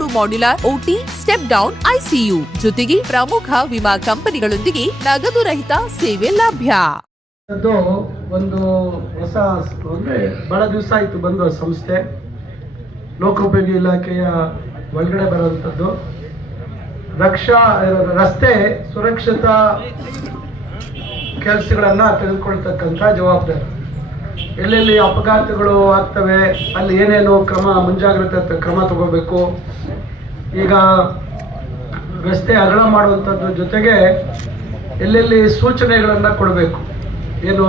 ಮೂರು modular OT step down ICU ಜೊತೆಗೆ ಪ್ರಮುಖ ವಿಮಾ ಕಂಪನಿಗಳೊಂದಿಗೆ ನಗದು ರಹಿತ ಸೇವೆ ಲಭ್ಯ. ಒಂದು ಹೊಸ ಅಂದ್ರೆ ಬಹಳ ದಿವಸ ಆಯಿತು ಬಂದು ಸಂಸ್ಥೆ. ಲೋಕೋಪಯೋಗಿ ಇಲಾಖೆಯ ಒಳಗಡೆ ಬರುವಂಥದ್ದು. ರಕ್ಷಾ, ರಸ್ತೆ ಸುರಕ್ಷತಾ ಕೆಲಸಗಳನ್ನ ತೆಗೆದುಕೊಳ್ತಕ್ಕಂಥ ಜವಾಬ್ದಾರಿ. ಎಲ್ಲೆಲ್ಲಿ ಅಪಘಾತಗಳು ಆಗ್ತವೆ, ಅಲ್ಲಿ ಏನೇನು ಕ್ರಮ, ಮುಂಜಾಗ್ರತೆ ಕ್ರಮ ತಗೋಬೇಕು. ಈಗ ರಸ್ತೆ ಅಗಲ ಮಾಡುವಂಥದ್ದು ಜೊತೆಗೆ ಎಲ್ಲೆಲ್ಲಿ ಸೂಚನೆಗಳನ್ನು ಕೊಡಬೇಕು. ಏನು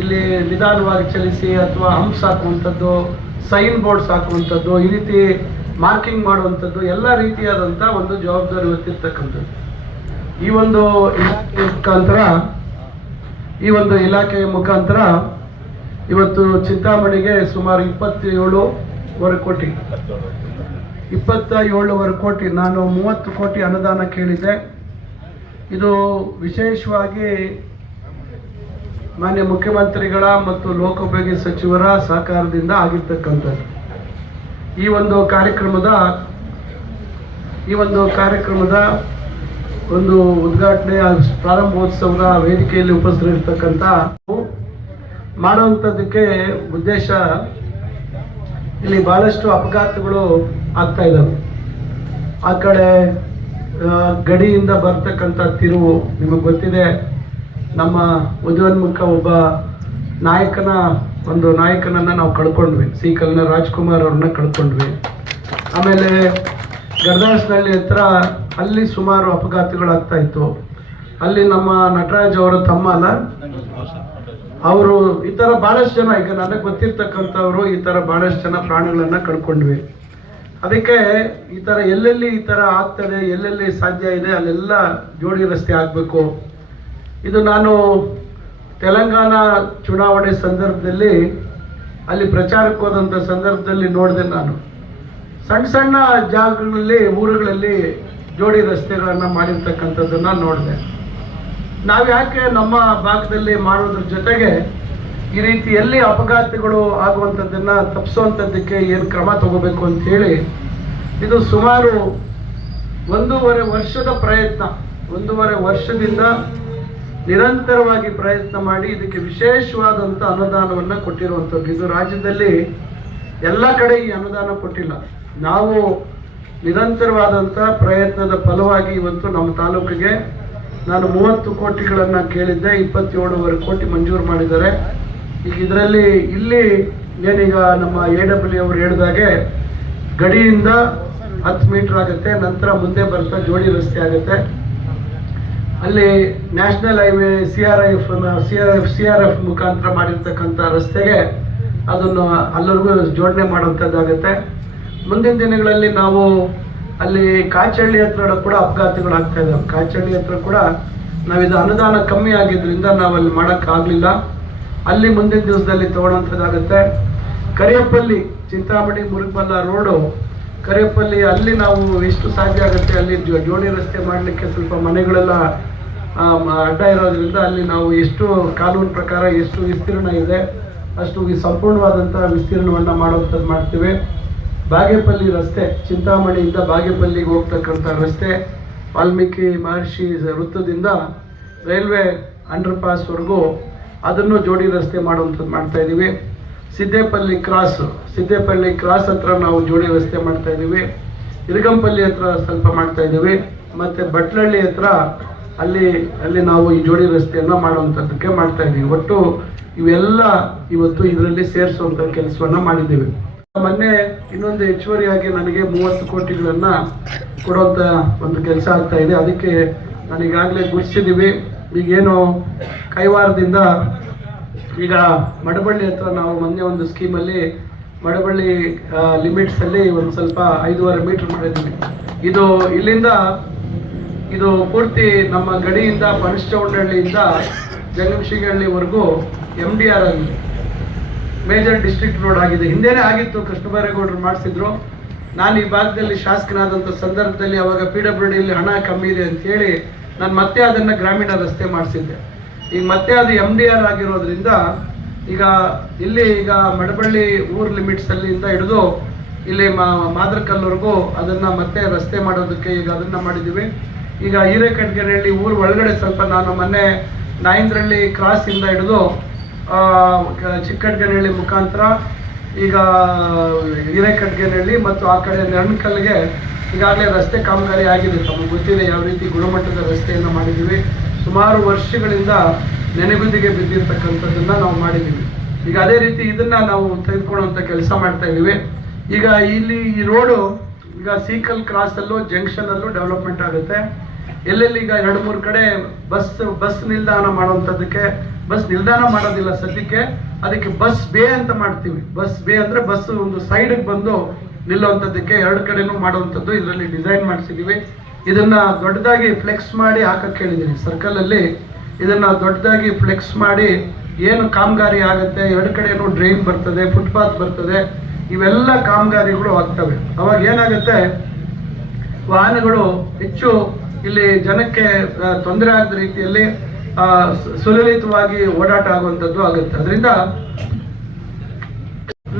ಇಲ್ಲಿ ನಿಧಾನವಾಗಿ ಚಲಿಸಿ ಅಥವಾ ಹಂಪ್ಸ್ ಹಾಕುವಂಥದ್ದು ಸೈನ್ ಬೋರ್ಡ್ಸ್ ಹಾಕುವಂಥದ್ದು, ಈ ರೀತಿ ಮಾರ್ಕಿಂಗ್ ಮಾಡುವಂಥದ್ದು, ಎಲ್ಲ ರೀತಿಯಾದಂಥ ಒಂದು ಜವಾಬ್ದಾರಿ ಹೊತ್ತಿರ್ತಕ್ಕಂಥದ್ದು. ಈ ಒಂದು ಇಲಾಖೆ ಮುಖಾಂತರ, ಈ ಒಂದು ಇಲಾಖೆಯ ಮುಖಾಂತರ ಇವತ್ತು ಚಿಂತಾಮಣಿಗೆ ಸುಮಾರು ಇಪ್ಪತ್ತೇಳುವರೆ ಕೋಟಿ. ಇಪ್ಪತ್ತ ಏಳುವರೆ ಕೋಟಿ. ನಾನು ಮೂವತ್ತು ಕೋಟಿ ಅನುದಾನ ಕೇಳಿದ್ದೆ. ಇದು ವಿಶೇಷವಾಗಿ ಮಾನ್ಯ ಮುಖ್ಯಮಂತ್ರಿಗಳ ಮತ್ತು ಲೋಕೋಪಯೋಗಿ ಸಚಿವರ ಸಹಕಾರದಿಂದ ಆಗಿರ್ತಕ್ಕಂಥದ್ದು. ಈ ಒಂದು ಕಾರ್ಯಕ್ರಮದ, ಈ ಒಂದು ಕಾರ್ಯಕ್ರಮದ ಒಂದು ಉದ್ಘಾಟನೆ, ಪ್ರಾರಂಭೋತ್ಸವದ ವೇದಿಕೆಯಲ್ಲಿ ಉಪಸ್ಥಿತರಿರ್ತಕ್ಕಂಥ ಮಾಡುವಂಥದ್ದಕ್ಕೆ ಉದ್ದೇಶ ಇಲ್ಲಿ ಬಹಳಷ್ಟು ಅಪಘಾತಗಳು ಆಗ್ತಾ ಇದ್ದಾವೆ. ಆ ಕಡೆ ಗಡಿಯಿಂದ ಬರ್ತಕ್ಕಂಥ ತಿರುವು ನಿಮಗೆ ಗೊತ್ತಿದೆ. ನಮ್ಮ ಉದ್ಯೋನ್ಮುಖ ಒಬ್ಬ ನಾಯಕನ, ಒಂದು ನಾಯಕನನ್ನ ನಾವು ಕಳ್ಕೊಂಡ್ವಿ. ಸಿ. ಕಲ್ನ ರಾಜ್ಕುಮಾರ್ ಅವ್ರನ್ನ ಕಳ್ಕೊಂಡ್ವಿ. ಆಮೇಲೆ ಗರ್ದಾಸ್ನಹಳ್ಳಿ ಹತ್ರ ಅಲ್ಲಿ ಸುಮಾರು ಅಪಘಾತಗಳಾಗ್ತಾ ಇತ್ತು. ಅಲ್ಲಿ ನಮ್ಮ ನಟರಾಜ್ ಅವರ ತಮ್ಮ ಅಲ್ಲ? ಅವರು ಈ ಥರ ಭಾಳಷ್ಟು ಜನ, ಈಗ ನನಗೆ ಗೊತ್ತಿರ್ತಕ್ಕಂಥವ್ರು ಈ ಥರ ಭಾಳಷ್ಟು ಜನ ಪ್ರಾಣಿಗಳನ್ನ ಕಳ್ಕೊಂಡ್ವಿ. ಅದಕ್ಕೆ ಈ ಥರ ಎಲ್ಲೆಲ್ಲಿ ಈ ಥರ ಆಗ್ತದೆ, ಎಲ್ಲೆಲ್ಲಿ ಸಾಧ್ಯ ಇದೆ, ಅಲ್ಲೆಲ್ಲ ಜೋಡಿ ರಸ್ತೆ ಆಗಬೇಕು. ಇದು ನಾನು ತೆಲಂಗಾಣ ಚುನಾವಣೆ ಸಂದರ್ಭದಲ್ಲಿ, ಅಲ್ಲಿ ಪ್ರಚಾರಕ್ಕೆ ಹೋದಂಥ ಸಂದರ್ಭದಲ್ಲಿ ನೋಡಿದೆ ನಾನು. ಸಣ್ಣ ಸಣ್ಣ ಜಾಗಗಳಲ್ಲಿ, ಊರುಗಳಲ್ಲಿ ಜೋಡಿ ರಸ್ತೆಗಳನ್ನು ಮಾಡಿರ್ತಕ್ಕಂಥದ್ದನ್ನು ನೋಡಿದೆ. ನಾವು ಯಾಕೆ ನಮ್ಮ ಭಾಗದಲ್ಲಿ ಮಾಡೋದ್ರ ಜೊತೆಗೆ ಈ ರೀತಿ ಎಲ್ಲಿ ಅಪಘಾತಗಳು ಆಗುವಂಥದ್ದನ್ನು ತಪ್ಪಿಸುವಂಥದ್ದಕ್ಕೆ ಏನು ಕ್ರಮ ತಗೋಬೇಕು ಅಂತ ಹೇಳಿ ಇದು ಸುಮಾರು ಒಂದೂವರೆ ವರ್ಷದ ಪ್ರಯತ್ನ, ಒಂದೂವರೆ ವರ್ಷದಿಂದ ನಿರಂತರವಾಗಿ ಪ್ರಯತ್ನ ಮಾಡಿ ಇದಕ್ಕೆ ವಿಶೇಷವಾದಂಥ ಅನುದಾನವನ್ನು ಕೊಟ್ಟಿರುವಂಥದ್ದು. ಇದು ರಾಜ್ಯದಲ್ಲಿ ಎಲ್ಲ ಕಡೆ ಈ ಅನುದಾನ ಕೊಟ್ಟಿಲ್ಲ. ನಾವು ನಿರಂತರವಾದಂಥ ಪ್ರಯತ್ನದ ಫಲವಾಗಿ ಇವತ್ತು ನಮ್ಮ ತಾಲೂಕಿಗೆ ನಾನು ಮೂವತ್ತು ಕೋಟಿಗಳನ್ನು ಕೇಳಿದ್ದೆ, ಇಪ್ಪತ್ತೇಳುವರೆ ಕೋಟಿ ಮಂಜೂರು ಮಾಡಿದ್ದಾರೆ. ಈಗ ಇದರಲ್ಲಿ ಇಲ್ಲಿ ಏನೀಗ ನಮ್ಮ ಎ ಡಬ್ಲ್ಯೂ ಅವರು ಹೇಳಿದಾಗೆ ಗಡಿಯಿಂದ ಹತ್ತು ಮೀಟರ್ ಆಗುತ್ತೆ, ನಂತರ ಮುಂದೆ ಬರ್ತಾ ಜೋಡಿ ರಸ್ತೆ ಆಗುತ್ತೆ. ಅಲ್ಲಿ national highway C R F C R F C R F ಮುಖಾಂತರ ಮಾಡಿರ್ತಕ್ಕಂಥ ರಸ್ತೆಗೆ ಅದನ್ನು ಅಲ್ಲರಿಗೂ ಜೋಡಣೆ ಮಾಡುವಂಥದ್ದಾಗುತ್ತೆ. ಮುಂದಿನ ದಿನಗಳಲ್ಲಿ ನಾವು ಅಲ್ಲಿ ಕಾಚಳ್ಳಿ ಹತ್ರ ಕೂಡ ಅಪಘಾತಗಳು ಆಗ್ತಾ ಇದ್ದಾವೆ ಕಾಚಹಳ್ಳಿ ಹತ್ರ ಕೂಡ ನಾವು ಇದು ಅನುದಾನ ಕಮ್ಮಿ ಆಗಿದ್ರಿಂದ ನಾವು ಅಲ್ಲಿ ಮಾಡೋಕ್ಕಾಗಲಿಲ್ಲ ಅಲ್ಲಿ ಮುಂದಿನ ದಿವಸದಲ್ಲಿ ತಗೊಳ್ಳೋಂಥದ್ದಾಗುತ್ತೆ ಕರಿಯಪ್ಪಲ್ಲಿ ಚಿಂತಾಮಣಿ ಮುರುಗಮಲ್ಲ ರೋಡು, ಕರಿಯಪ್ಪಲ್ಲಿ ಅಲ್ಲಿ ನಾವು ಎಷ್ಟು ಸಾಧ್ಯ ಆಗುತ್ತೆ ಅಲ್ಲಿ ಜೋಡಿ ರಸ್ತೆ ಮಾಡಲಿಕ್ಕೆ ಸ್ವಲ್ಪ ಮನೆಗಳೆಲ್ಲ ಅಡ್ಡ ಇರೋದ್ರಿಂದ ಅಲ್ಲಿ ನಾವು ಎಷ್ಟು ಕಾನೂನು ಪ್ರಕಾರ ಎಷ್ಟು ವಿಸ್ತೀರ್ಣ ಇದೆ, ಅಷ್ಟು ಸಂಪೂರ್ಣವಾದಂಥ ವಿಸ್ತೀರ್ಣವನ್ನು ಮಾಡುವಂಥದ್ದು ಮಾಡ್ತೀವಿ. ಬಾಗೇಪಲ್ಲಿ ರಸ್ತೆ, ಚಿಂತಾಮಣಿಯಿಂದ ಬಾಗೇಪಲ್ಲಿಗೆ ಹೋಗ್ತಕ್ಕಂಥ ರಸ್ತೆ ವಾಲ್ಮೀಕಿ ಮಹರ್ಷಿ ವೃತ್ತದಿಂದ ರೈಲ್ವೆ ಅಂಡರ್ ಪಾಸ್ವರೆಗೂ ಅದನ್ನು ಜೋಡಿ ರಸ್ತೆ ಮಾಡುವಂಥದ್ದು ಮಾಡ್ತಾ ಇದ್ದೀವಿ. ಸಿದ್ದೇಪಲ್ಲಿ ಕ್ರಾಸ್ ಸಿದ್ದೇಪಲ್ಲಿ ಕ್ರಾಸ್ ಹತ್ರ ನಾವು ಜೋಡಿ ರಸ್ತೆ ಮಾಡ್ತಾ ಇದ್ದೀವಿ. ಇರಗಂಪಲ್ಲಿ ಹತ್ರ ಸ್ವಲ್ಪ ಮಾಡ್ತಾ ಇದ್ದೀವಿ. ಮತ್ತು ಬಟ್ಲಳ್ಳಿ ಹತ್ರ ಅಲ್ಲಿ ಅಲ್ಲಿ ನಾವು ಈ ಜೋಡಿ ರಸ್ತೆಯನ್ನು ಮಾಡುವಂಥದ್ದಕ್ಕೆ ಮಾಡ್ತಾ ಇದ್ದೀವಿ. ಒಟ್ಟು ಇವೆಲ್ಲ ಇವತ್ತು ಇದರಲ್ಲಿ ಸೇರಿಸುವಂಥ ಕೆಲಸವನ್ನು ಮಾಡಿದ್ದೀವಿ. ಮೊನ್ನೆ ಇನ್ನೊಂದು ಹೆಚ್ಚುವರಿಯಾಗಿ ನನಗೆ ಮೂವತ್ತು ಕೋಟಿಗಳನ್ನ ಕೊಡುವಂತ ಒಂದು ಕೆಲಸ ಆಗ್ತಾ ಇದೆ. ಅದಕ್ಕೆ ನಾನು ಈಗಾಗಲೇ ಗುರುತಿಸಿದ್ದೀವಿ. ಈಗೇನು ಕೈವಾರದಿಂದ ಈಗ ಮಡಬಳ್ಳಿ ಹತ್ರ ನಾವು ಮೊನ್ನೆ ಒಂದು ಸ್ಕೀಮಲ್ಲಿ ಮಡಬಳ್ಳಿ ಲಿಮಿಟ್ಸ್ ಅಲ್ಲಿ ಒಂದು ಸ್ವಲ್ಪ ಐದೂವರೆ ಮೀಟರ್ ಮಾಡಿದ್ದೀವಿ. ಇದು ಇಲ್ಲಿಂದ, ಇದು ಪೂರ್ತಿ ನಮ್ಮ ಗಡಿಯಿಂದ ಪನಶ್ಚೌಂಡಹಳ್ಳಿಯಿಂದ ಜಂಗಮಶಿಗಹಳ್ಳಿವರೆಗೂ ಎಂ ಡಿ ಆರ್ ಆಗಿದೆ. ಮೇಜರ್ ಡಿಸ್ಟ್ರಿಕ್ಟ್ ರೋಡ್ ಆಗಿದೆ. ಹಿಂದೆನೇ ಆಗಿತ್ತು, ಕೃಷ್ಣಬೈರೇಗೌಡರು ಮಾಡಿಸಿದ್ರು. ನಾನು ಈ ಭಾಗದಲ್ಲಿ ಶಾಸಕನಾದಂಥ ಸಂದರ್ಭದಲ್ಲಿ ಅವಾಗ ಪಿ ಡಬ್ಲ್ಯೂ ಡಿಯಲ್ಲಿ ಹಣ ಕಮ್ಮಿ ಇದೆ ಅಂತ ಹೇಳಿ ನಾನು ಮತ್ತೆ ಅದನ್ನು ಗ್ರಾಮೀಣ ರಸ್ತೆ ಮಾಡಿಸಿದ್ದೆ. ಈಗ ಮತ್ತೆ ಅದು ಎಂ ಡಿ ಆರ್ ಆಗಿರೋದ್ರಿಂದ ಈಗ ಇಲ್ಲಿ ಈಗ ಮಡಬಳ್ಳಿ ಊರ್ ಲಿಮಿಟ್ಸ್ ಅಲ್ಲಿಂದ ಹಿಡಿದು ಇಲ್ಲಿ ಮಾ- ಅದನ್ನು ಮತ್ತೆ ರಸ್ತೆ ಮಾಡೋದಕ್ಕೆ ಈಗ ಅದನ್ನ ಮಾಡಿದ್ದೀವಿ. ಈಗ ಹಿರೇಕಟ್ಗೆರೆಹಳ್ಳಿ ಊರ್ ಒಳಗಡೆ ಸ್ವಲ್ಪ ನಾನು ಮೊನ್ನೆ ನಾಯಂದ್ರಳ್ಳಿ ಕ್ರಾಸ್ ಇಂದ ಹಿಡಿದು ಚಿಕ್ಕಡ್ಗನಹಳ್ಳಿ ಮುಖಾಂತರ, ಈಗ ಹಿರೇಕಡ್ಗನಹಳ್ಳಿ ಮತ್ತು ಆ ಕಡೆ ನೆರಣ್ಕಲ್ಗೆ ಈಗಾಗಲೇ ರಸ್ತೆ ಕಾಮಗಾರಿ ಆಗಿದೆ. ತಮಗೆ ಗೊತ್ತಿದೆ ಯಾವ ರೀತಿ ಗುಣಮಟ್ಟದ ರಸ್ತೆಯನ್ನು ಮಾಡಿದ್ದೀವಿ. ಸುಮಾರು ವರ್ಷಗಳಿಂದ ನೆನೆಗುದಿಗೆ ಬಿದ್ದಿರ್ತಕ್ಕಂಥದ್ದನ್ನ ನಾವು ಮಾಡಿದ್ದೀವಿ. ಈಗ ಅದೇ ರೀತಿ ಇದನ್ನು ನಾವು ತೆಗೆದುಕೊಳ್ಳುವಂಥ ಕೆಲಸ ಮಾಡ್ತಾ ಇದ್ದೀವಿ. ಈಗ ಇಲ್ಲಿ ಈ ರೋಡು ಈಗ ಸೀಕಲ್ ಕ್ರಾಸ್ ಜಂಕ್ಷನಲ್ಲೂ ಡೆವಲಪ್ಮೆಂಟ್ ಆಗುತ್ತೆ. ಎಲ್ಲೆಲ್ಲಿ ಈಗ ಎರಡು ಮೂರು ಕಡೆ ಬಸ್ ಬಸ್ ನಿಲ್ದಾಣ ಮಾಡುವಂಥದ್ದಕ್ಕೆ ಬಸ್ ನಿಲ್ದಾಣ ಮಾಡೋದಿಲ್ಲ ಸದ್ಯಕ್ಕೆ. ಅದಕ್ಕೆ ಬಸ್ ಬೇ ಅಂತ ಮಾಡ್ತೀವಿ. ಬಸ್ ಬೇ ಅಂದ್ರೆ ಬಸ್ ಒಂದು ಸೈಡ್ಗೆ ಬಂದು ನಿಲ್ಲುವಂಥದ್ದಕ್ಕೆ ಎರಡು ಕಡೆನೂ ಮಾಡುವಂಥದ್ದು ಇದರಲ್ಲಿ ಡಿಸೈನ್ ಮಾಡಿಸಿದ್ದೀವಿ ಇದನ್ನ ದೊಡ್ಡದಾಗಿ ಫ್ಲೆಕ್ಸ್ ಮಾಡಿ ಹಾಕಕ್ಕೆ ಹೇಳಿದ್ದೀನಿ ಸರ್ಕಲ್ ಅಲ್ಲಿ ಇದನ್ನ ದೊಡ್ಡದಾಗಿ ಫ್ಲೆಕ್ಸ್ ಮಾಡಿ ಏನು ಕಾಮಗಾರಿ ಆಗುತ್ತೆ, ಎರಡು ಕಡೆನೂ ಡ್ರೈನ್ ಬರ್ತದೆ ಫುಟ್ಪಾತ್ ಬರ್ತದೆ, ಇವೆಲ್ಲ ಕಾಮಗಾರಿಗಳು ಆಗ್ತವೆ. ಅವಾಗ ಏನಾಗುತ್ತೆ, ವಾಹನಗಳು ಹೆಚ್ಚು ಇಲ್ಲಿ ಜನಕ್ಕೆ ತೊಂದರೆ ಆಗದ ರೀತಿಯಲ್ಲಿ ಸುಲಲಿತವಾಗಿ ಓಡಾಟ ಆಗುವಂಥದ್ದು ಆಗುತ್ತೆ. ಅದರಿಂದ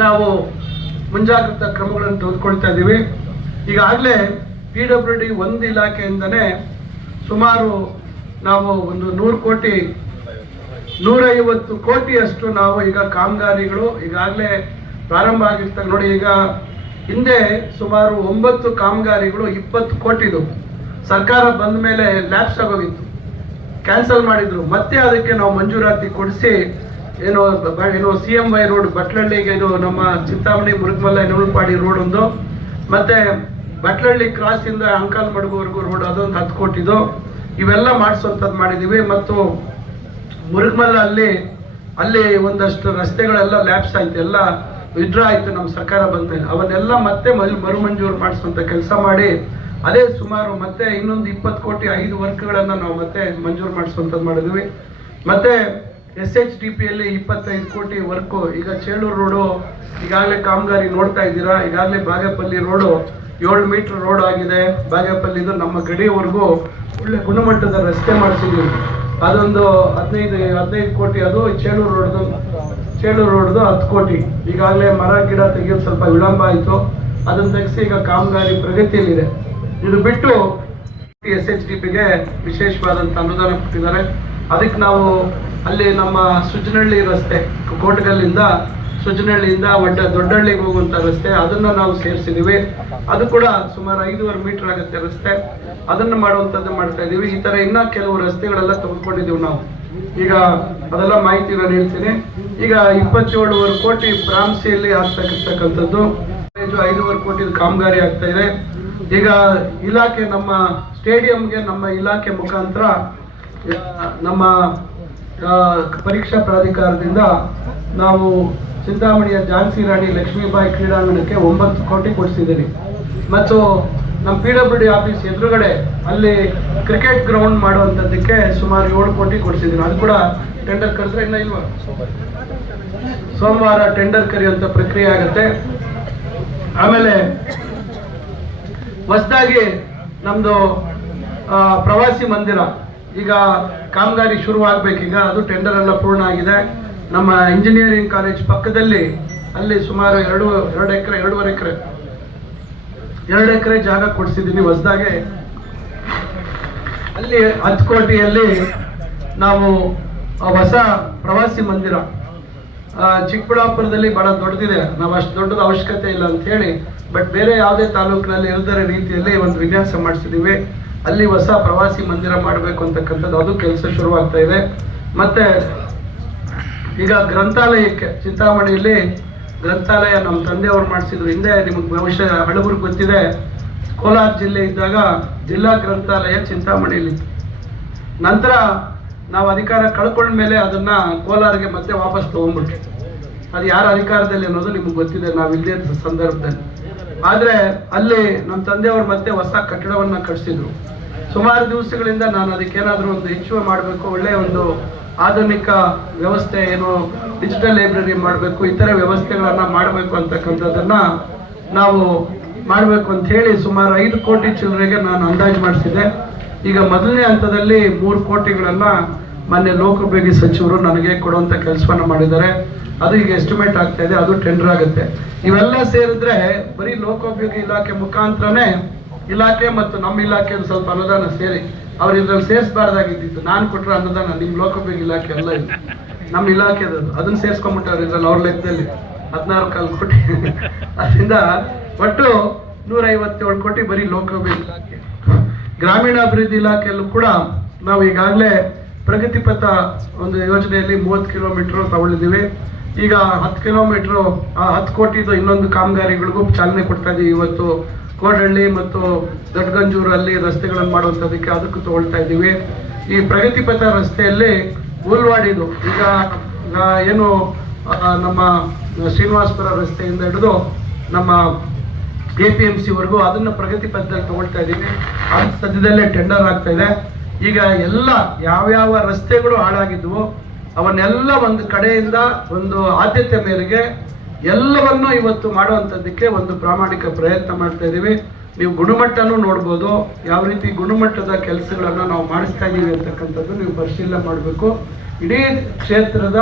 ನಾವು ಮುಂಜಾಗ್ರತಾ ಕ್ರಮಗಳನ್ನು ತೆಗೆದುಕೊಳ್ತಾ ಇದ್ದೀವಿ. ಈಗಾಗಲೇ ಪಿ ಡಬ್ಲ್ಯೂ ಡಿ ಒಂದು ಇಲಾಖೆಯಿಂದನೇ ಸುಮಾರು ನಾವು ಒಂದು ನೂರು ಕೋಟಿ, ನೂರೈವತ್ತು ಕೋಟಿಯಷ್ಟು ನಾವು ಈಗ ಕಾಮಗಾರಿಗಳು ಈಗಾಗಲೇ ಪ್ರಾರಂಭ ಆಗಿರ್ತಾರೆ ನೋಡಿ, ಈಗ ಹಿಂದೆ ಸುಮಾರು ಒಂಬತ್ತು ಕಾಮಗಾರಿಗಳು ಇಪ್ಪತ್ತು ಕೋಟಿದು. ಸರ್ಕಾರ ಬಂದ ಮೇಲೆ ಲ್ಯಾಪ್ಸ್ ಆಗೋಗಿತ್ತು. ಕ್ಯಾನ್ಸಲ್ ಮಾಡಿದ್ರು. ಮತ್ತೆ ಅದಕ್ಕೆ ನಾವು ಮಂಜೂರಾತಿ ಕೊಡಿಸಿ, ಏನೋ ಏನೋ ಸಿ ಎಂ ವೈ ರೋಡ್ ಬಟ್ಲಹಳ್ಳಿಗೆ ಇದು ನಮ್ಮ ಚಿಂತಾಮಣಿ ಮುರುಗಮಲ್ಲ ನೂಲ್ಪಾಡಿ ರೋಡ್ ಒಂದು. ಮತ್ತೆ ಬಟ್ಲಹಳ್ಳಿ ಕ್ರಾಸ್ ಇಂದ ಅಂಕಲ್ ಮಡುಗುವರೆಗೂ ರೋಡ್ ಅದೊಂದು ಹತ್ತು ಕೋಟಿದು ಇವೆಲ್ಲ ಮಾಡಿಸುವಂಥದ್ದು ಮಾಡಿದ್ದೀವಿ. ಮತ್ತು ಮುರುಗಮಲ್ಲ ಅಲ್ಲಿ ಅಲ್ಲಿ ಒಂದಷ್ಟು ರಸ್ತೆಗಳೆಲ್ಲ ಲ್ಯಾಪ್ಸ್ ಆಯ್ತು. ಎಲ್ಲ ವಿಡ್ರಾ ಆಯ್ತು ನಮ್ಮ ಸರ್ಕಾರ ಬಂದ ಅವನ್ನೆಲ್ಲ ಮತ್ತೆ ಮರು ಮರುಮಂಜೂರು ಮಾಡಿಸುವಂಥ ಕೆಲಸ ಮಾಡಿ ಅದೇ ಸುಮಾರು ಮತ್ತೆ ಇನ್ನೊಂದು ಇಪ್ಪತ್ತು ಕೋಟಿ, ಐದು ವರ್ಕ್ಗಳನ್ನು ನಾವು ಮತ್ತೆ ಮಂಜೂರು ಮಾಡಿಸುವಂಥದ್ದು ಮಾಡಿದ್ವಿ ಮತ್ತೆ ಎಸ್ ಎಚ್ ಡಿ ಪಿಯಲ್ಲಿ ಇಪ್ಪತ್ತೈದು ಕೋಟಿ ವರ್ಕು. ಈಗ ಚೇಳೂರು ರೋಡು ಈಗಾಗಲೇ ಕಾಮಗಾರಿ ನೋಡ್ತಾ ಇದ್ದೀರಾ? ಈಗಾಗಲೇ ಬಾಗೇಪಲ್ಲಿ ರೋಡು ಏಳು ಮೀಟರ್ ರೋಡ್ ಆಗಿದೆ. ಬಾಗೇಪಲ್ಲಿದು ನಮ್ಮ ಗಡಿಯವರೆಗೂ ಒಳ್ಳೆ ಗುಣಮಟ್ಟದ ರಸ್ತೆ ಮಾಡಿಸಿದ್ವಿ ಅದೊಂದು ಹದಿನೈದು ಹದಿನೈದು ಕೋಟಿ. ಅದು ಚೇಳೂರು ರೋಡ್ದು ಚೇಳೂರು ರೋಡ್ದು ಹತ್ತು ಕೋಟಿ. ಈಗಾಗಲೇ ಮರ, ಗಿಡ ತೆಗೆಯೋದು ಸ್ವಲ್ಪ ವಿಳಂಬ ಆಯಿತು. ಅದನ್ನು ತೆಗೆಸಿ ಈಗ ಕಾಮಗಾರಿ ಪ್ರಗತಿಯಲ್ಲಿದೆ. ಇದು ಬಿಟ್ಟು ಎಸ್ ಎಚ್ ಡಿ ಪಿಗೆ ವಿಶೇಷವಾದಂಥ ಅನುದಾನ ಕೊಟ್ಟಿದ್ದಾರೆ. ಅದಕ್ಕೆ ನಾವು ಅಲ್ಲಿ ನಮ್ಮ ಸುಜನಹಳ್ಳಿ ರಸ್ತೆ, ಕೋಟಗಲ್ಲಿಂದ ಸುಜನಹಳ್ಳಿಯಿಂದ ಒಡ್ಡ ದೊಡ್ಡಹಳ್ಳಿಗೆ ಹೋಗುವಂತ ರಸ್ತೆ, ಅದನ್ನ ನಾವು ಸೇರಿಸಿದೀವಿ ಅದು ಕೂಡ ಸುಮಾರು ಐದೂವರೆ ಮೀಟರ್ ಆಗುತ್ತೆ ರಸ್ತೆ. ಅದನ್ನ ಮಾಡುವಂತದ್ದು ಮಾಡ್ತಾ ಇದ್ದೀವಿ. ಈ ಥರ ಇನ್ನ ಕೆಲವು ರಸ್ತೆಗಳೆಲ್ಲ ತೆಗೆದುಕೊಂಡಿದ್ದೀವಿ ನಾವು. ಈಗ ಅದೆಲ್ಲ ಮಾಹಿತಿ ನಾನು ಹೇಳ್ತೀನಿ. ಈಗ ಇಪ್ಪತ್ತೇಳುವರೆ ಕೋಟಿ ಬ್ರಾಮ್ಸಿಯಲ್ಲಿ ಆಗ್ತಕ್ಕಂಥದ್ದು ಐದೂವರೆ ಕೋಟಿ ಕಾಮಗಾರಿ ಆಗ್ತಾ ಇದೆ. ಈಗ ಇಲಾಖೆ ನಮ್ಮ ಸ್ಟೇಡಿಯಂಗೆ ನಮ್ಮ ಇಲಾಖೆ ಮುಖಾಂತರ ನಮ್ಮ ಪರೀಕ್ಷಾ ಪ್ರಾಧಿಕಾರದಿಂದ ನಾವು ಚಿಂತಾಮಣಿಯ ಝಾನ್ಸಿ ರಾಣಿ ಲಕ್ಷ್ಮೀಬಾಯಿ ಕ್ರೀಡಾಂಗಣಕ್ಕೆ ಒಂಬತ್ತು ಕೋಟಿ ಕೊಡಿಸಿದ್ದೀನಿ ಮತ್ತು ನಮ್ಮ ಪಿ ಡಬ್ಲ್ಯೂ ಡಿ ಆಫೀಸ್ ಎದುರುಗಡೆ ಅಲ್ಲಿ ಕ್ರಿಕೆಟ್ ಗ್ರೌಂಡ್ ಮಾಡುವಂಥದ್ದಕ್ಕೆ ಸುಮಾರು ಏಳು ಕೋಟಿ ಕೊಡಿಸಿದ್ದೀನಿ ಅದು ಕೂಡ ಟೆಂಡರ್ ಕರೆದ್ರೆ ಇನ್ನ ಇಲ್ವಾ? ಸೋಮವಾರ ಟೆಂಡರ್ ಕರೆಯುವಂಥ ಪ್ರಕ್ರಿಯೆ ಆಗುತ್ತೆ. ಆಮೇಲೆ ಹೊಸದಾಗಿ ನಮ್ಮದು ಪ್ರವಾಸಿ ಮಂದಿರ. ಈಗ ಕಾಮಗಾರಿ ಶುರು ಆಗ್ಬೇಕೀಗ, ಅದು ಟೆಂಡರ್ ಎಲ್ಲ ಪೂರ್ಣ ಆಗಿದೆ. ನಮ್ಮ ಇಂಜಿನಿಯರಿಂಗ್ ಕಾಲೇಜ್ ಪಕ್ಕದಲ್ಲಿ ಅಲ್ಲಿ ಸುಮಾರು ಎರಡು ಎರಡು ಎಕರೆ, ಎರಡೂವರೆ ಎಕರೆ, ಎರಡು ಎಕರೆ ಜಾಗ ಕೊಡಿಸಿದ್ದೀನಿ ಹೊಸದಾಗೆ. ಅಲ್ಲಿ ಹತ್ತು ಕೋಟಿಯಲ್ಲಿ ನಾವು ಹೊಸ ಪ್ರವಾಸಿ ಮಂದಿರ. ಚಿಕ್ಕಬಳ್ಳಾಪುರದಲ್ಲಿ ಬಹಳ ದೊಡ್ಡದಿದೆ. ನಾವು ಅಷ್ಟು ದೊಡ್ಡದ ಅವಶ್ಯಕತೆ ಇಲ್ಲ ಅಂತ ಹೇಳಿ ಬಟ್ ಬೇರೆ ಯಾವುದೇ ತಾಲೂಕಿನಲ್ಲಿ ಇಲ್ದರ ರೀತಿಯಲ್ಲಿ ಒಂದು ವಿನ್ಯಾಸ ಮಾಡಿಸಿದೀವಿ ಅಲ್ಲಿ ಹೊಸ ಪ್ರವಾಸಿ ಮಂದಿರ ಮಾಡಬೇಕು ಅಂತಕ್ಕಂಥದ್ದು ಅದು ಕೆಲಸ ಶುರುವಾಗ್ತಾ ಇದೆ. ಮತ್ತೆ ಈಗ ಗ್ರಂಥಾಲಯಕ್ಕೆ, ಚಿಂತಾಮಣಿಯಲ್ಲಿ ಗ್ರಂಥಾಲಯ ನಮ್ಮ ತಂದೆಯವರು ಮಾಡಿಸಿದ್ರು. ಹಿಂದೆ ನಿಮಗೆ ಭವಿಷ್ಯ ಹಳಬರು ಗೊತ್ತಿದೆ. ಕೋಲಾರ ಜಿಲ್ಲೆ ಇದ್ದಾಗ ಜಿಲ್ಲಾ ಗ್ರಂಥಾಲಯ ಚಿಂತಾಮಣಿಯಲ್ಲಿ. ನಂತರ ನಾವು ಅಧಿಕಾರ ಕಳ್ಕೊಂಡ್ಮೇಲೆ ಅದನ್ನ ಕೋಲಾರಿಗೆ ಮತ್ತೆ ವಾಪಸ್ ತಗೊಂಡ್ಬಿಟ್ಟೆ ಅದು ಯಾರ ಅಧಿಕಾರದಲ್ಲಿ ಅನ್ನೋದು ನಿಮ್ಗೆ ಗೊತ್ತಿದೆ. ನಾವು ಇಲ್ಲದೇ ಸಂದರ್ಭದಲ್ಲಿ. ಆದ್ರೆ ಅಲ್ಲಿ ನಮ್ಮ ತಂದೆಯವರು ಮತ್ತೆ ಹೊಸ ಕಟ್ಟಡವನ್ನು ಕಟ್ಟಿಸಿದ್ರು ಸುಮಾರು ದಿವಸಗಳಿಂದ ನಾನು ಅದಕ್ಕೇನಾದ್ರೂ ಒಂದು ಹೆಚ್ಚು ಮಾಡಬೇಕು ಒಳ್ಳೆಯ ಒಂದು ಆಧುನಿಕ ವ್ಯವಸ್ಥೆ, ಏನು ಡಿಜಿಟಲ್ ಲೈಬ್ರರಿ ಮಾಡಬೇಕು, ಇತರೆ ವ್ಯವಸ್ಥೆಗಳನ್ನು ಮಾಡಬೇಕು ಅಂತಕ್ಕಂಥದ್ದನ್ನು ನಾವು ಮಾಡಬೇಕು ಅಂತ ಹೇಳಿ ಸುಮಾರು ಐದು ಕೋಟಿ ಚಿಲ್ಲರೆಗೆ ನಾನು ಅಂದಾಜು ಮಾಡಿಸಿದೆ ಈಗ ಮೊದಲನೇ ಹಂತದಲ್ಲಿ ಮೂರು ಕೋಟಿಗಳನ್ನ ಮೊನ್ನೆ ಲೋಕೋಪಯೋಗಿ ಸಚಿವರು ನನಗೆ ಕೊಡುವಂಥ ಕೆಲಸವನ್ನು ಮಾಡಿದ್ದಾರೆ. ಅದು ಈಗ ಎಸ್ಟಿಮೇಟ್ ಆಗ್ತಾ ಇದೆ, ಅದು ಟೆಂಡರ್ ಆಗುತ್ತೆ. ಇವೆಲ್ಲ ಸೇರಿದ್ರೆ ಬರೀ ಲೋಕೋಪಯೋಗಿ ಇಲಾಖೆ ಮುಖಾಂತರನೇ ಇಲಾಖೆ ಮತ್ತು ನಮ್ಮ ಇಲಾಖೆ ಸ್ವಲ್ಪ ಅನುದಾನ ಸೇರಿ, ಅವ್ರು ಇದ್ರಲ್ಲಿ ಸೇರಿಸಬಾರ್ದಾಗಿದ್ದಿತ್ತು ನಾನು ಕೊಟ್ಟರೆ ಅನುದಾನ ನಿಮ್ಮ ಲೋಕೋಪಯೋಗಿ ಇಲಾಖೆ ಎಲ್ಲ ಇದೆ ನಮ್ಮ ಇಲಾಖೆ ಅದು ಅದನ್ನ ಸೇರಿಸ್ಕೊಂಡ್ಬಿಟ್ಟವ್ರು ಇದ್ರಲ್ಲಿ ಅವ್ರ ಲೆಕ್ಕದಲ್ಲಿ ಹದಿನಾರು ಕಾಲು ಕೋಟಿ. ಅದರಿಂದ ಒಟ್ಟು ನೂರ ಐವತ್ತೇಳು ಕೋಟಿ ಬರೀ ಲೋಕೋಪಯೋಗಿ ಇಲಾಖೆ. ಗ್ರಾಮೀಣಾಭಿವೃದ್ಧಿ ಇಲಾಖೆಯಲ್ಲೂ ಕೂಡ ನಾವು ಈಗಾಗಲೇ ಪ್ರಗತಿ ಪಥ ಒಂದು ಯೋಜನೆಯಲ್ಲಿ ಮೂವತ್ತು ಕಿಲೋಮೀಟರ್ ತಗೊಳ್ಳಿದ್ದೀವಿ. ಈಗ ಹತ್ತು ಕಿಲೋಮೀಟರ್ ಹತ್ತು ಕೋಟಿದು ಇನ್ನೊಂದು ಕಾಮಗಾರಿಗಳಿಗೂ ಚಾಲನೆ ಕೊಡ್ತಾ ಇದೀವಿ. ಇವತ್ತು ಕೋಡಹಳ್ಳಿ ಮತ್ತು ದೊಡ್ಡಗಂಜೂರಲ್ಲಿ ರಸ್ತೆಗಳನ್ನು ಮಾಡುವಂಥದ್ದಕ್ಕೆ ಅದಕ್ಕೂ ತಗೊಳ್ತಾ ಇದ್ದೀವಿ. ಈ ಪ್ರಗತಿಪಥ ರಸ್ತೆಯಲ್ಲಿ ಉಲ್ವಾಡಿದು ಈಗ ಏನು ನಮ್ಮ ಶ್ರೀನಿವಾಸಪುರ ರಸ್ತೆಯಿಂದ ಹಿಡಿದು ನಮ್ಮ ಎ ಪಿ ಎಂ ಸಿವರೆಗೂ ಅದನ್ನ ಪ್ರಗತಿ ಪಥದಲ್ಲಿ ತಗೊಳ್ತಾ ಇದ್ದೀವಿ. ಅದು ಸದ್ಯದಲ್ಲೇ ಟೆಂಡರ್ ಆಗ್ತಾ ಇದೆ. ಈಗ ಎಲ್ಲ ಯಾವ್ಯಾವ ರಸ್ತೆಗಳು ಹಾಳಾಗಿದ್ವು ಅವನ್ನೆಲ್ಲ ಒಂದು ಕಡೆಯಿಂದ ಒಂದು ಆದ್ಯತೆ ಮೇರೆಗೆ ಎಲ್ಲವನ್ನು ಇವತ್ತು ಮಾಡುವಂಥದ್ದಕ್ಕೆ ಒಂದು ಪ್ರಾಮಾಣಿಕ ಪ್ರಯತ್ನ ಮಾಡ್ತಾ ಇದ್ದೀವಿ ನೀವು ಗುಣಮಟ್ಟನೂ ನೋಡ್ಬೋದು. ಯಾವ ರೀತಿ ಗುಣಮಟ್ಟದ ಕೆಲಸಗಳನ್ನು ನಾವು ಮಾಡಿಸ್ತಾ ಇದ್ದೀವಿ ಅಂತಕ್ಕಂಥದ್ದು ನೀವು ಪರಿಶೀಲನೆ ಮಾಡಬೇಕು. ಇಡೀ ಕ್ಷೇತ್ರದ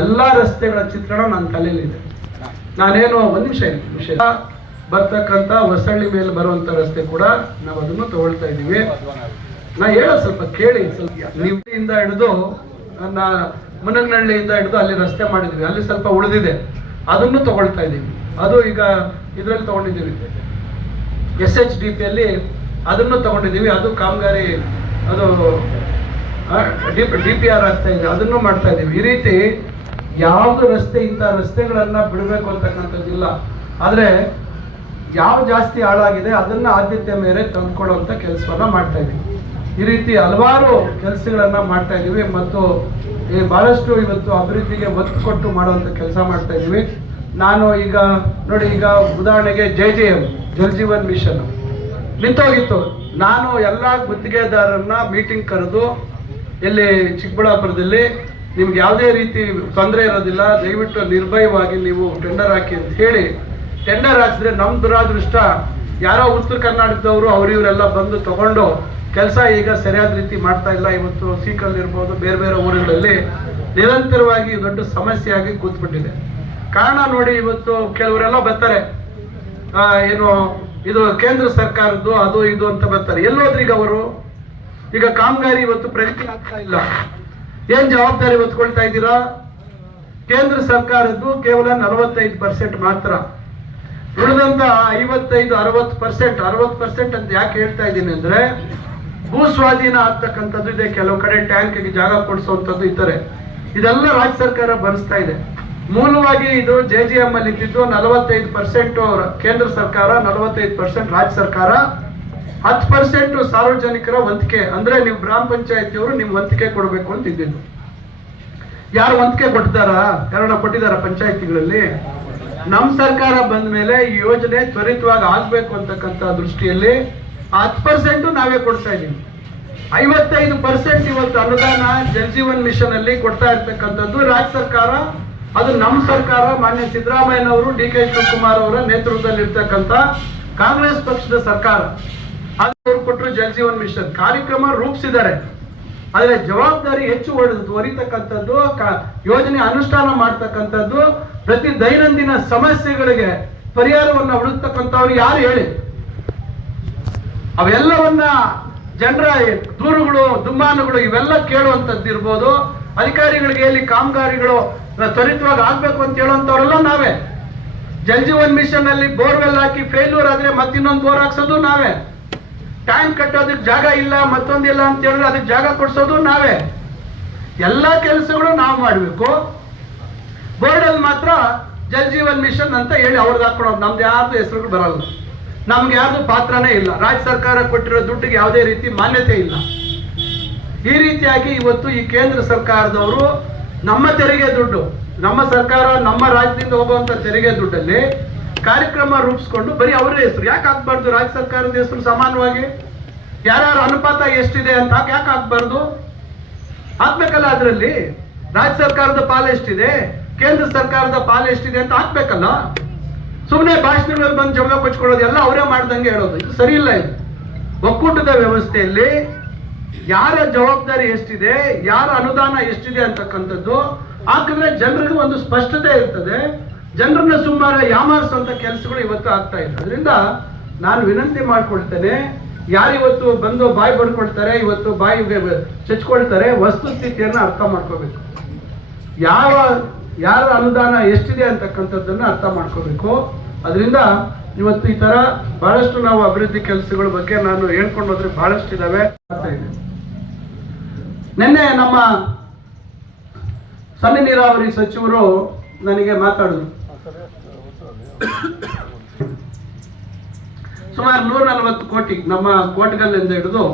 ಎಲ್ಲ ರಸ್ತೆಗಳ ಚಿತ್ರಣ ನನ್ನ ತಲೆಯಲ್ಲಿದೆ. ನಾನೇನು ಒಂದು ಇರಿ, ವಿಷಯ ಬರ್ತಕ್ಕಂಥ ಹೊಸಳ್ಳಿ ಮೇಲೆ ಬರುವಂತ ರಸ್ತೆ ಕೂಡ ನಾವು ಅದನ್ನು ತಗೊಳ್ತಾ ಇದ್ದೀವಿ ನಾ ಹೇಳೋ ಸ್ವಲ್ಪ ಕೇಳಿ. ಸ್ವಲ್ಪ ನೀವು ಹಿಡಿದು ಮುನಗನಹಳ್ಳಿಯಿಂದ ಹಿಡಿದು ಅಲ್ಲಿ ರಸ್ತೆ ಮಾಡಿದ್ವಿ. ಅಲ್ಲಿ ಸ್ವಲ್ಪ ಉಳಿದಿದೆ. ಅದನ್ನು ತಗೊಳ್ತಾ ಇದ್ದೀವಿ. ಅದು ಈಗ ಇದ್ರಲ್ಲಿ ತಗೊಂಡಿದ್ದೀವಿ. ಎಸ್ ಎಚ್ ಡಿ ಪಿಯಲ್ಲಿ ಅದನ್ನು ತಗೊಂಡಿದ್ದೀವಿ. ಅದು ಕಾಮಗಾರಿ, ಅದು ಡಿ ಪಿ ಆರ್ ಆಗ್ತಾ ಇದೆ. ಅದನ್ನು ಮಾಡ್ತಾ ಇದ್ದೀವಿ. ಈ ರೀತಿ ಯಾವುದು ರಸ್ತೆ, ಇಂಥ ರಸ್ತೆಗಳನ್ನ ಬಿಡಬೇಕು ಅಂತಕ್ಕಂಥದ್ದಿಲ್ಲ ಆದರೆ ಯಾವ ಜಾಸ್ತಿ ಹಾಳಾಗಿದೆ ಅದನ್ನ ಆದ್ಯತೆ ಮೇಲೆ ತಂದುಕೊಡುವಂಥ ಕೆಲಸವನ್ನ ಮಾಡ್ತಾ ಇದೀವಿ ಈ ರೀತಿ ಹಲವಾರು ಕೆಲಸಗಳನ್ನು ಮಾಡ್ತಾ ಇದೀವಿ ಮತ್ತು ಈ ಬಹಳಷ್ಟು ಇವತ್ತು ಅಭಿವೃದ್ಧಿಗೆ ಒತ್ತು ಕೊಟ್ಟು ಮಾಡುವಂತ ಕೆಲಸ ಮಾಡ್ತಾ ಇದೀವಿ. ನಾನು ಈಗ, ನೋಡಿ ಈಗ ಉದಾಹರಣೆಗೆ J J M Jal Jeevan mission. ನಿಂತೋಗಿತ್ತು. ನಾನು ಎಲ್ಲ ಗುತ್ತಿಗೆದಾರರನ್ನ ಮೀಟಿಂಗ್ ಕರೆದು, ಇಲ್ಲಿ ಚಿಕ್ಕಬಳ್ಳಾಪುರದಲ್ಲಿ ನಿಮ್ಗೆ ಯಾವುದೇ ರೀತಿ ತೊಂದರೆ ಇರೋದಿಲ್ಲ, ದಯವಿಟ್ಟು ನಿರ್ಭಯವಾಗಿ ನೀವು ಟೆಂಡರ್ ಹಾಕಿ ಅಂತ ಹೇಳಿ ಟೆಂಡರ್ ಹಾಕಿದ್ರೆ ನಮ್ಮ ದುರಾದೃಷ್ಟ, ಯಾರೋ ಉತ್ತರ ಕರ್ನಾಟಕದವರು ಅವರಿವರೆಲ್ಲ ಬಂದು ತಗೊಂಡು ಕೆಲಸ ಈಗ ಸರಿಯಾದ ರೀತಿ ಮಾಡ್ತಾ ಇಲ್ಲ. ಇವತ್ತು ಸೀಕಲ್ ಇರ್ಬೋದು, ಬೇರೆ ಬೇರೆ ಊರುಗಳಲ್ಲಿ ನಿರಂತರವಾಗಿ ದೊಡ್ಡ ಸಮಸ್ಯೆಯಾಗಿ ಕೂತ್ಬಿಟ್ಟಿದೆ. ಕಾರಣ ನೋಡಿ ಇವತ್ತು ಕೆಲವರೆಲ್ಲ ಬರ್ತಾರೆ. ಏನು, ಇದು ಕೇಂದ್ರ ಸರ್ಕಾರದ್ದು, ಅದು ಇದು ಅಂತ ಬರ್ತಾರೆ. ಎಲ್ಲೋದ್ರೀಗ ಅವರು, ಈಗ ಕಾಮಗಾರಿ ಇವತ್ತು ಪ್ರಗತಿ ಆಗ್ತಾ ಇಲ್ಲ. ಏನ್ ಜವಾಬ್ದಾರಿ ಹೊತ್ಕೊಳ್ತಾ ಇದ್ದೀರಾ? ಕೇಂದ್ರ ಸರ್ಕಾರದ್ದು ಕೇವಲ ನಲವತ್ತೈದು ಪರ್ಸೆಂಟ್ ಮಾತ್ರ. ಉಳಿದಂತ ಐವತ್ತೈದು, ಅರವತ್ತು ಪರ್ಸೆಂಟ್ ಅರವತ್ತು ಪರ್ಸೆಂಟ್ ಅಂತ ಯಾಕೆ ಹೇಳ್ತಾ ಇದ್ದೀನಿ ಅಂದ್ರೆ ಭೂ ಸ್ವಾಧೀನ ಆಗ್ತಕ್ಕಂಥದ್ದು ಇದೆ. ಕೆಲವು ಕಡೆ ಟ್ಯಾಂಕ್ಗೆ ಜಾಗ ಕೊಡಿಸುವಂಥದ್ದು ಇದ್ದಾರೆ. ಇದೆಲ್ಲ ರಾಜ್ಯ ಸರ್ಕಾರ ಭರಿಸ್ತಾ ಇದೆ. ಮೂಲವಾಗಿ ಇದು ಜೆ ಜಿ ಎಂ ಅಲ್ಲಿ ಇದ್ದಿದ್ದು ನಲವತ್ತೈದು ಪರ್ಸೆಂಟ್ ಕೇಂದ್ರ ಸರ್ಕಾರ, ನಲವತ್ತೈದು ಪರ್ಸೆಂಟ್ ರಾಜ್ಯ ಸರ್ಕಾರ. ಹತ್ತು ಪರ್ಸೆಂಟ್ ಸಾರ್ವಜನಿಕರ ವಂತಿಕೆ. ಅಂದ್ರೆ ನೀವು ಗ್ರಾಮ ಪಂಚಾಯತಿಯವರು ನಿಮ್ ವಂತಿಕೆ ಕೊಡಬೇಕು ಅಂತ ಇದ್ದಿದ್ದು. ಯಾರು ವಂತಿಕೆ ಕೊಟ್ಟಿದಾರ ಯಾರನ್ನ ಕೊಟ್ಟಿದಾರ ಪಂಚಾಯತಿಗಳಲ್ಲಿ? ನಮ್ಮ ಸರ್ಕಾರ ಬಂದ ಮೇಲೆ ಈ ಯೋಜನೆ ತ್ವರಿತವಾಗಿ ಆಗ್ಬೇಕು ಅಂತಕ್ಕಂಥ ದೃಷ್ಟಿಯಲ್ಲಿ ಹತ್ತು ಪರ್ಸೆಂಟು ನಾವೇ ಕೊಡ್ತಾ ಇದ್ದೀವಿ. ಐವತ್ತೈದು ಪರ್ಸೆಂಟ್ ಇವತ್ತು ಅನುದಾನ ಜಲಜೀವನ್ ಮಿಷನ್ ಅಲ್ಲಿ ಕೊಡ್ತಾ ಇರ್ತಕ್ಕಂಥದ್ದು. ರಾಜ್ಯ ಸರ್ಕಾರ, ಅದು ನಮ್ಮ ಸರ್ಕಾರ, ಮಾನ್ಯ ಸಿದ್ದರಾಮಯ್ಯನವರು ಡಿ ಕೆ ಶಿವಕುಮಾರ್ ಅವರ ನೇತೃತ್ವದಲ್ಲಿ ಇರ್ತಕ್ಕಂಥ ಕಾಂಗ್ರೆಸ್ ಪಕ್ಷದ ಸರ್ಕಾರ. ಅದು ಕೊಟ್ಟರು ಜಲಜೀವನ್ ಮಿಷನ್. ಕಾರ್ಯಕ್ರಮ ರೂಪಿಸಿದ್ದಾರೆ. ಆದರೆ ಜವಾಬ್ದಾರಿ ಹೆಚ್ಚು ಹೊರಿತಕ್ಕಂಥದ್ದು ಯೋಜನೆ ಅನುಷ್ಠಾನ ಮಾಡ್ತಕ್ಕಂಥದ್ದು, ಪ್ರತಿ ದೈನಂದಿನ ಸಮಸ್ಯೆಗಳಿಗೆ ಪರಿಹಾರವನ್ನು ಹುಡುಕ್ತಕ್ಕಂಥವ್ರು ಯಾರು ಹೇಳಿ? ಅವೆಲ್ಲವನ್ನ ಜನರ ದೂರುಗಳು, ದುಮ್ಮಾನುಗಳು ಇವೆಲ್ಲ ಕೇಳುವಂಥದ್ದು ಇರ್ಬೋದು. ಅಧಿಕಾರಿಗಳಿಗೆ ಇಲ್ಲಿ ಕಾಮಗಾರಿಗಳು ತ್ವರಿತವಾಗಿ ಆಗ್ಬೇಕು ಅಂತ ಹೇಳುವಂಥವರೆಲ್ಲ ನಾವೇ. ಜಲ್ ಜೀವನ್ ಮಿಷನ್ ಅಲ್ಲಿ ಬೋರ್ವೆಲ್ ಹಾಕಿ ಫೇಲ್ಯೂರ್ ಆದ್ರೆ ಮತ್ತಿನ್ನೊಂದು ಬೋರ್ ಹಾಕ್ಸೋದು ನಾವೇ. ಟ್ಯಾಂಕ್ ಕಟ್ಟೋದಕ್ಕೆ ಜಾಗ ಇಲ್ಲ ಮತ್ತೊಂದಿಲ್ಲ ಅಂತ ಹೇಳಿದ್ರೆ ಅದಕ್ಕೆ ಜಾಗ ಕೊಡ್ಸೋದು ನಾವೇ. ಎಲ್ಲ ಕೆಲಸಗಳು ನಾವು ಮಾಡಬೇಕು. ಬೋರ್ಡಲ್ಲಿ ಮಾತ್ರ ಜಲ್ ಜೀವನ್ ಮಿಷನ್ ಅಂತ ಹೇಳಿ ಅವ್ರದ್ದು ಹಾಕೊಳೋದು ನಮ್ದು ಯಾರ್ದು ಹೆಸರುಗಳು ಬರಲ್ಲ. ನಮ್ಗೆ ಯಾರ್ದು ಪಾತ್ರನೇ ಇಲ್ಲ. ರಾಜ್ಯ ಸರ್ಕಾರ ಕೊಟ್ಟಿರೋ ದುಡ್ಡಿಗೆ ಯಾವುದೇ ರೀತಿ ಮಾನ್ಯತೆ ಇಲ್ಲ. ಈ ರೀತಿಯಾಗಿ ಇವತ್ತು ಈ ಕೇಂದ್ರ ಸರ್ಕಾರದವರು ನಮ್ಮ ತೆರಿಗೆ ದುಡ್ಡು, ನಮ್ಮ ಸರ್ಕಾರ ನಮ್ಮ ರಾಜ್ಯದಿಂದ ಹೋಗುವಂತ ತೆರಿಗೆ ದುಡ್ಡಲ್ಲಿ ಕಾರ್ಯಕ್ರಮ ರೂಪಿಸ್ಕೊಂಡು ಬರೀ ಅವರ ಹೆಸರು. ಯಾಕೆ ಹಾಕ್ಬಾರ್ದು ರಾಜ್ಯ ಸರ್ಕಾರದ ಹೆಸರು ಸಮಾನವಾಗಿ? ಯಾರ್ಯಾರ ಅನುಪಾತ ಎಷ್ಟಿದೆ ಅಂತ ಯಾಕೆ ಹಾಕ್ಬಾರ್ದು ಹಾಕ್ಬೇಕಲ್ಲ ಅದರಲ್ಲಿ? ರಾಜ್ಯ ಸರ್ಕಾರದ ಪಾಲು ಎಷ್ಟಿದೆ? ಕೇಂದ್ರ ಸರ್ಕಾರದ ಪಾಲು ಎಷ್ಟಿದೆ ಅಂತ ಹಾಕ್ಬೇಕಲ್ಲ ಸುಮ್ಮನೆ ಭಾಷಣಗಳಲ್ಲಿ ಬಂದು ಜಗಳ ಕೊಚ್ಕೊಳ್ಳೋದು ಎಲ್ಲ ಅವರೇ ಮಾಡ್ದಂಗೆ ಹೇಳೋದು. ಇದು ಸರಿ ಇಲ್ಲ ಇದು. ಒಕ್ಕೂಟದ ವ್ಯವಸ್ಥೆಯಲ್ಲಿ ಯಾರ ಜವಾಬ್ದಾರಿ ಎಷ್ಟಿದೆ, ಯಾರ ಅನುದಾನ ಎಷ್ಟಿದೆ ಅಂತಕ್ಕಂಥದ್ದು ಆಕಂದ್ರೆ ಜನರಿಗೆ ಒಂದು ಸ್ಪಷ್ಟತೆ ಇರ್ತದೆ. ಜನರನ್ನ ಸುಮಾರು ಯಾಮಾರಿಸುವಂತ ಕೆಲಸಗಳು ಇವತ್ತು ಆಗ್ತಾ ಇದೆ. ಅದರಿಂದ ನಾನು ವಿನಂತಿ ಮಾಡ್ಕೊಳ್ತೇನೆ, ಯಾರಿವತ್ತು ಬಂದು ಬಾಯಿ ಬಡ್ಕೊಳ್ತಾರೆ, ಇವತ್ತು ಬಾಯಿ ಚಚ್ಕೊಳ್ತಾರೆ ವಸ್ತುಸ್ಥಿತಿಯನ್ನು ಅರ್ಥ ಮಾಡ್ಕೋಬೇಕು. ಯಾವ, ಯಾರ ಅನುದಾನ ಎಷ್ಟಿದೆ ಅಂತಕ್ಕಂಥದ್ದನ್ನ ಅರ್ಥ ಮಾಡ್ಕೋಬೇಕು. ಅದರಿಂದ ಇವತ್ತು ಈ ತರ ಬಹಳಷ್ಟು ನಾವು ಅಭಿವೃದ್ಧಿ ಕೆಲಸಗಳ ಬಗ್ಗೆ ನಾನು ಹೇಳ್ಕೊಂಡು ಹೋದ್ರೆ ಬಹಳಷ್ಟು ಇದಾವೆ ಆಗ್ತಾ ಇದೆ. ನಿನ್ನೆ ನಮ್ಮ ಸಣ್ಣ ನೀರಾವರಿ ಸಚಿವರು ನನಗೆ ಮಾತಾಡಿದ್ರು. ಸುಮಾರು ನೂರ ನಲವತ್ತು ಕೋಟಿ ನಮ್ಮ ಕೋಟಗಲ್ಲಿಂದ ಹಿಡಿದು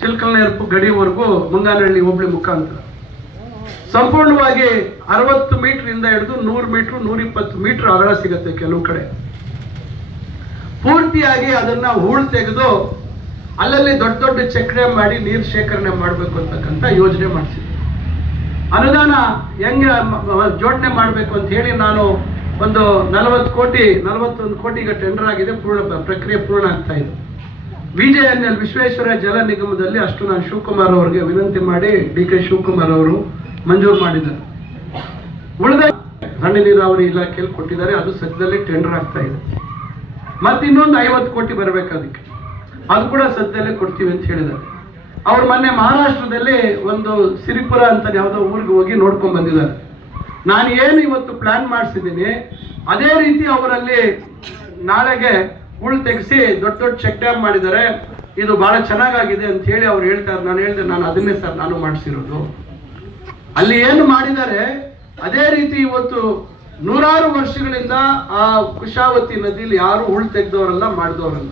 ಚಿಲ್ಕಲ್ನೇರ್ಪು ಗಡಿವರೆಗೂ ಮುಂಗಾನಹಳ್ಳಿ ಹೋಬಳಿ ಮುಖಾಂತರ. ಸಂಪೂರ್ಣವಾಗಿ ಅರವತ್ತು ಮೀಟರ್ ಇಂದ ಹಿಡಿದು ನೂರು ಮೀಟರ್ ನೂರ ಇಪ್ಪತ್ತು ಮೀಟರ್ ಅಗಲ ಸಿಗುತ್ತೆ ಕೆಲವು ಕಡೆ. ಪೂರ್ತಿಯಾಗಿ ಅದನ್ನ ಹೂಳು ತೆಗೆದು ಅಲ್ಲಲ್ಲಿ ದೊಡ್ಡ ದೊಡ್ಡ ಚಕ್ರೆ ಮಾಡಿ ನೀರು ಶೇಖರಣೆ ಮಾಡಬೇಕು ಅಂತಕ್ಕಂಥ ಯೋಜನೆ ಮಾಡಿಸಿದ್ವಿ. ಅನುದಾನ ಹೆಂಗೆ ಜೋಡಣೆ ಮಾಡಬೇಕು ಅಂತ ಹೇಳಿ ನಾನು ಒಂದು ನಲವತ್ತು ಕೋಟಿ, ನಲವತ್ತೊಂದು ಕೋಟಿ ಈಗ ಟೆಂಡರ್ ಆಗಿದೆ, ಪೂರ್ಣ ಪ್ರಕ್ರಿಯೆ ಪೂರ್ಣ ಆಗ್ತಾ ಇದೆ. ವಿಜೆಎನ್ಎಲ್ ವಿಶ್ವೇಶ್ವರ ಜಲ ನಿಗಮದಲ್ಲಿ ಅಷ್ಟು ನಾನು ಶಿವಕುಮಾರ್ ಅವರಿಗೆ ವಿನಂತಿ ಮಾಡಿ ಡಿ ಕೆ ಶಿವಕುಮಾರ್ ಅವರು ಮಂಜೂರು ಮಾಡಿದ್ದಾರೆ. ಉಳಿದ ಸಣ್ಣ ನೀರಾವರಿ ಇಲಾಖೆಯಲ್ಲಿ ಕೊಟ್ಟಿದ್ದಾರೆ. ಅದು ಸದ್ಯದಲ್ಲಿ ಟೆಂಡರ್ ಆಗ್ತಾ ಇದೆ. ಮತ್ತೆ ಇನ್ನೊಂದು ಐವತ್ತು ಕೋಟಿ ಬರಬೇಕು ಅದಕ್ಕೆ ಅದು ಕೂಡ ಸದ್ಯದಲ್ಲೇ ಕೊಡ್ತೀವಿ ಅಂತ ಹೇಳಿದ್ದಾರೆ. ಅವ್ರು ಮೊನ್ನೆ ಮಹಾರಾಷ್ಟ್ರದಲ್ಲಿ ಒಂದು ಸಿರಿಪುರ ಅಂತ ಯಾವುದೋ ಊರಿಗೆ ಹೋಗಿ ನೋಡ್ಕೊಂಡು ಬಂದಿದ್ದಾರೆ. ನಾನು ಏನು ಇವತ್ತು ಪ್ಲಾನ್ ಮಾಡಿಸಿದ್ದೀನಿ, ಅದೇ ರೀತಿ ಅವರಲ್ಲಿ ನಾಳೆಗೆ ಉಳ್ ತೆಗೆಸಿ ದೊಡ್ಡ ದೊಡ್ಡ ಚೆಕ್ ಡ್ಯಾಮ್ ಮಾಡಿದ್ದಾರೆ. ಇದು ಬಹಳ ಚೆನ್ನಾಗಾಗಿದೆ ಅಂತ ಹೇಳಿ ಅವ್ರು ಹೇಳ್ತಾರೆ. ನಾನು ಹೇಳಿದೆ, ನಾನು ಅದನ್ನೇ ಸರ್, ನಾನು ಮಾಡಿಸಿರೋದು. ಅಲ್ಲಿ ಏನು ಮಾಡಿದ್ದಾರೆ? ಅದೇ ರೀತಿ ಇವತ್ತು ನೂರಾರು ವರ್ಷಗಳಿಂದ ಆ ಕುಶಾವತಿ ನದಿಯಲ್ಲಿ ಯಾರು ಹುಳ್ ತೆಗೆದವರಲ್ಲ ಮಾಡಿದವರಲ್ಲ.